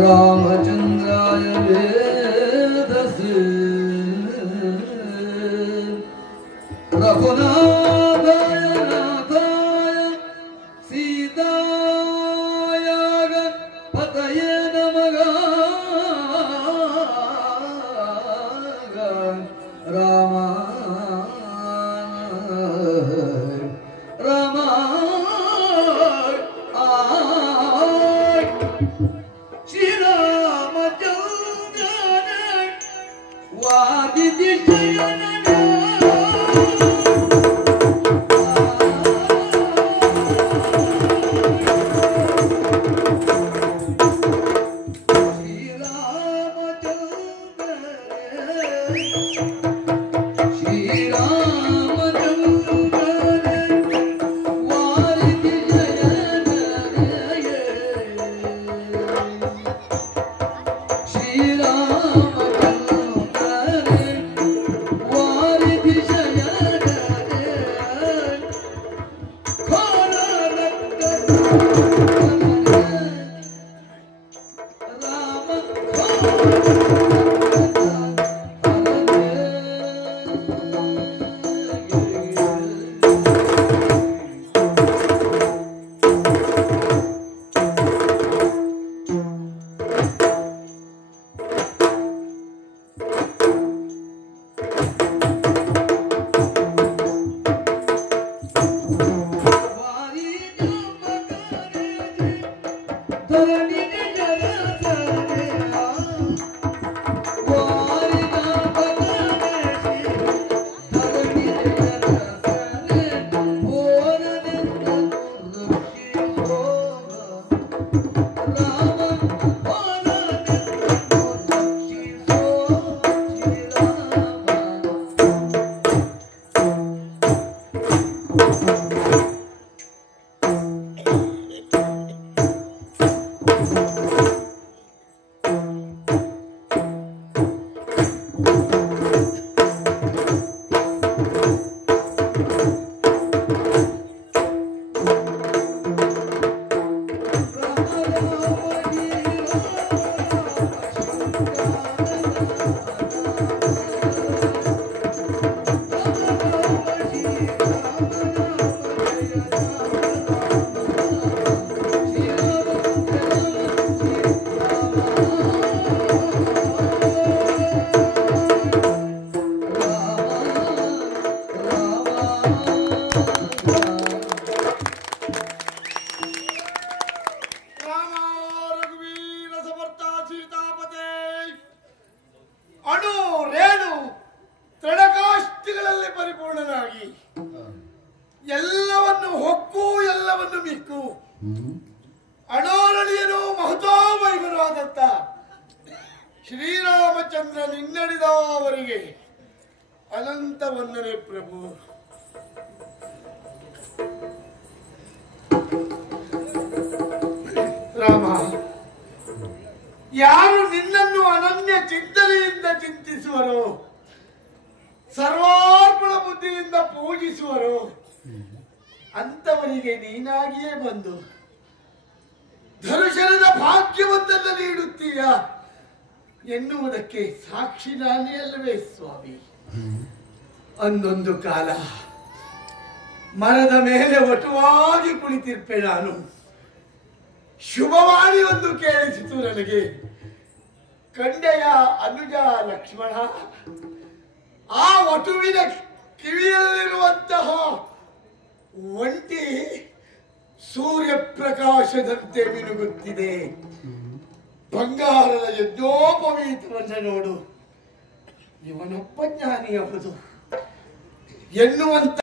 रामचंद्राय वेदसे रघुनाथाय नाथाय सीताय पतये नमः ಎಲ್ಲವನ್ನು ಹೊಕ್ಕು ಎಲ್ಲವನ್ನು ಮಿಕ್ಕು ಅಣೋರಳಿಯನು ಮಹತೋವೈಭವರಾದಂತ ಶ್ರೀರಾಮಚಂದ್ರ ನಿನ್ನಡಿದ ಅವರಿಗೆ ಅನಂತ ವಂದನೆ ಪ್ರಭು. ರಾಮ, ಯಾರು ನಿನ್ನನ್ನು ಅನನ್ಯ ಚಿಂತನೆಯಿಂದ ಚಿಂತಿಸುವರೋ, ಸರ್ವಾರ್ಪಣ ಬುದ್ಧಿಯಿಂದ ಪೂಜಿಸುವರೋ ಅಂತವರಿಗೆ ನೀನಾಗಿಯೇ ಬಂದು ದರ್ಶನದ ಭಾಗ್ಯವೊಂದನ್ನು ನೀಡುತ್ತೀಯ ಎನ್ನುವುದಕ್ಕೆ ಸಾಕ್ಷಿ ನಾನೇ ಅಲ್ಲವೇ ಸ್ವಾಮಿ. ಅಂದೊಂದು ಕಾಲ ಮರದ ಮೇಲೆ ಒಟುವಾಗಿ ಕುಳಿತಿರ್ಪೆ ನಾನು. ಶುಭವಾಣಿ ಒಂದು ಕೇಳಿಸಿತು ನನಗೆ. ಕಂಡೆಯ ಅನುಜ ಲಕ್ಷ್ಮಣ, ಆ ವಟುವಿನ ಕಿವಿಯಲ್ಲಿರುವಂತಹ ಒಂಟಿ ಸೂರ್ಯ ಪ್ರಕಾಶದಂತೆ ಮಿನುಗುತ್ತಿದೆ. ಬಂಗಾರದ ಯಜ್ಞೋಪವೀತವನ್ನು ನೋಡು, ಇವನೊಬ್ಬ ಜ್ಞಾನಿಯಬಹುದು ಎನ್ನುವಂತ